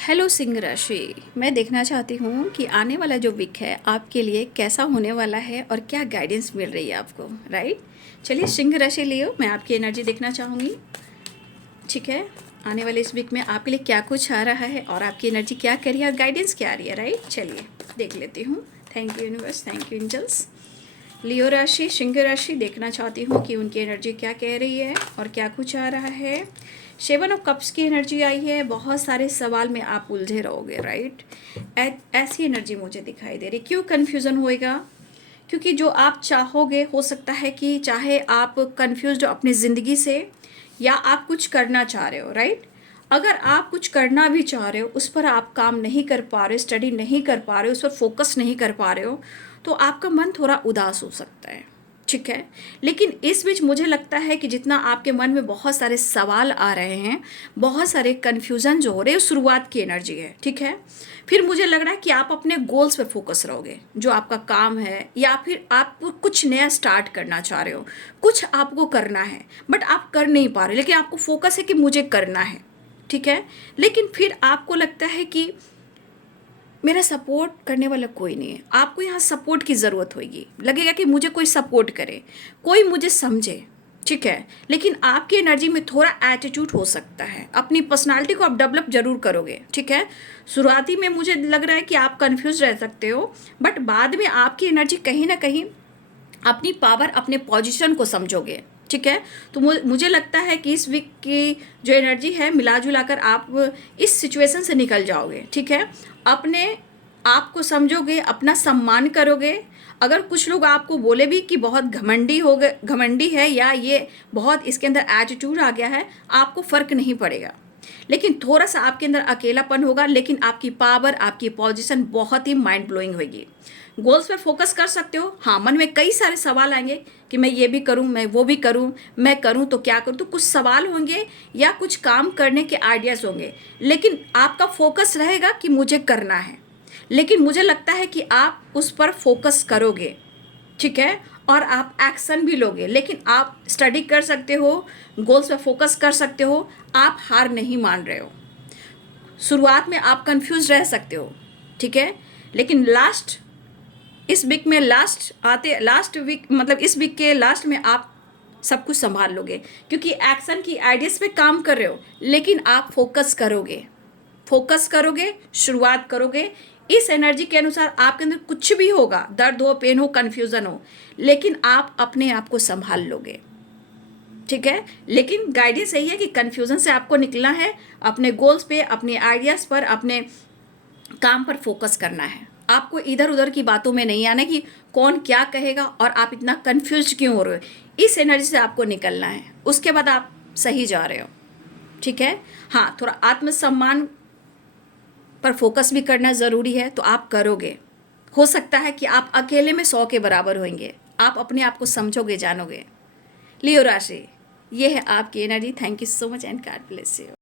Hello Singh राशि, मैं देखना चाहती हूँ कि आने वाला जो वीक है आपके लिए कैसा होने वाला है और क्या गाइडेंस मिल रही है आपको। राइट, चलिए सिंह राशि लियो, मैं आपकी एनर्जी देखना चाहूँगी। ठीक है, आने वाले इस वीक में आपके लिए क्या कुछ आ रहा है और आपकी एनर्जी क्या कर रही है और गाइडेंस क्या आ रही है। राइट, चलिए देख लेती हूँ। Thank you universe, thank you angels. Leo राशि, सिंह राशि देखना चाहती हूँ कि उनकी एनर्जी क्या कह रही है और क्या कुछ आ रहा है। 7 ऑफ कप्स की एनर्जी आई है, बहुत सारे सवाल में आप उलझे रहोगे। राइट, ऐसी एनर्जी मुझे दिखाई दे रही। क्यों कन्फ्यूज़न होएगा? क्योंकि जो आप चाहोगे, हो सकता है कि चाहे आप कन्फ्यूज्ड हो अपनी ज़िंदगी से या आप कुछ करना चाह रहे हो। राइट, अगर आप कुछ करना भी चाह रहे हो, उस पर आप काम नहीं कर पा रहे हो, स्टडी नहीं कर पा रहे हो, उस पर फोकस नहीं कर पा रहे हो, तो आपका मन थोड़ा उदास हो सकता है। ठीक है, लेकिन इस बीच मुझे लगता है कि जितना आपके मन में बहुत सारे सवाल आ रहे हैं, बहुत सारे कन्फ्यूज़न जो हो रहे हैं, शुरुआत की एनर्जी है। ठीक है, फिर मुझे लग रहा है कि आप अपने गोल्स पे फोकस रहोगे, जो आपका काम है, या फिर आप कुछ नया स्टार्ट करना चाह रहे हो, कुछ आपको करना है बट आप कर नहीं पा रहे, लेकिन आपको फोकस है कि मुझे करना है। ठीक है, लेकिन फिर आपको लगता है कि मेरा सपोर्ट करने वाला कोई नहीं है। आपको यहाँ सपोर्ट की ज़रूरत होगी, लगेगा कि मुझे कोई सपोर्ट करे, कोई मुझे समझे। ठीक है, लेकिन आपकी एनर्जी में थोड़ा एटीट्यूड हो सकता है, अपनी पर्सनालिटी को आप डेवलप जरूर करोगे। ठीक है, शुरुआती में मुझे लग रहा है कि आप कंफ्यूज रह सकते हो, बट बाद में आपकी एनर्जी कहीं ना कहीं अपनी पावर, अपने पोजीशन को समझोगे। ठीक है, तो मुझे लगता है कि इस वीक की जो एनर्जी है, मिला जुला कर आप इस सिचुएशन से निकल जाओगे। ठीक है, अपने आप को समझोगे, अपना सम्मान करोगे। अगर कुछ लोग आपको बोले भी कि बहुत घमंडी हो गए, घमंडी है, या ये बहुत इसके अंदर एटीट्यूड आ गया है, आपको फ़र्क नहीं पड़ेगा। लेकिन थोड़ा सा आपके अंदर अकेलापन होगा, लेकिन आपकी पावर, आपकी पोजीशन बहुत ही माइंड ब्लोइंग होगी। गोल्स पे फोकस कर सकते हो। हाँ, मन में कई सारे सवाल आएंगे कि मैं ये भी करूँ, मैं वो भी करूँ, मैं करूँ तो क्या करूँ, तो कुछ सवाल होंगे या कुछ काम करने के आइडियाज़ होंगे, लेकिन आपका फोकस रहेगा कि मुझे करना है। लेकिन मुझे लगता है कि आप उस पर फोकस करोगे। ठीक है, और आप एक्शन भी लोगे, लेकिन आप स्टडी कर सकते हो, गोल्स पे फोकस कर सकते हो, आप हार नहीं मान रहे हो। शुरुआत में आप कंफ्यूज रह सकते हो। ठीक है, लेकिन इस वीक में लास्ट वीक मतलब इस वीक के लास्ट में आप सब कुछ संभाल लोगे, क्योंकि एक्शन की आइडियाज़ पे काम कर रहे हो, लेकिन आप फोकस करोगे, शुरुआत करोगे। इस एनर्जी के अनुसार आपके अंदर कुछ भी होगा, दर्द हो, पेन हो, कन्फ्यूज़न हो, लेकिन आप अपने आप को संभाल लोगे। ठीक है, लेकिन गाइडेंस यही है कि कन्फ्यूज़न से आपको निकलना है, अपने गोल्स पे, अपने आइडियाज़ पर, अपने काम पर फोकस करना है। आपको इधर उधर की बातों में नहीं आना कि कौन क्या कहेगा और आप इतना कंफ्यूज क्यों हो रहे हो। इस एनर्जी से आपको निकलना है, उसके बाद आप सही जा रहे हो। ठीक है, हाँ, थोड़ा आत्मसम्मान पर फोकस भी करना ज़रूरी है, तो आप करोगे। हो सकता है कि आप अकेले में 100 के बराबर होंगे, आप अपने आप को समझोगे, जानोगे। लियो राशि, ये है आपकी energy. Thank you so much and God bless you.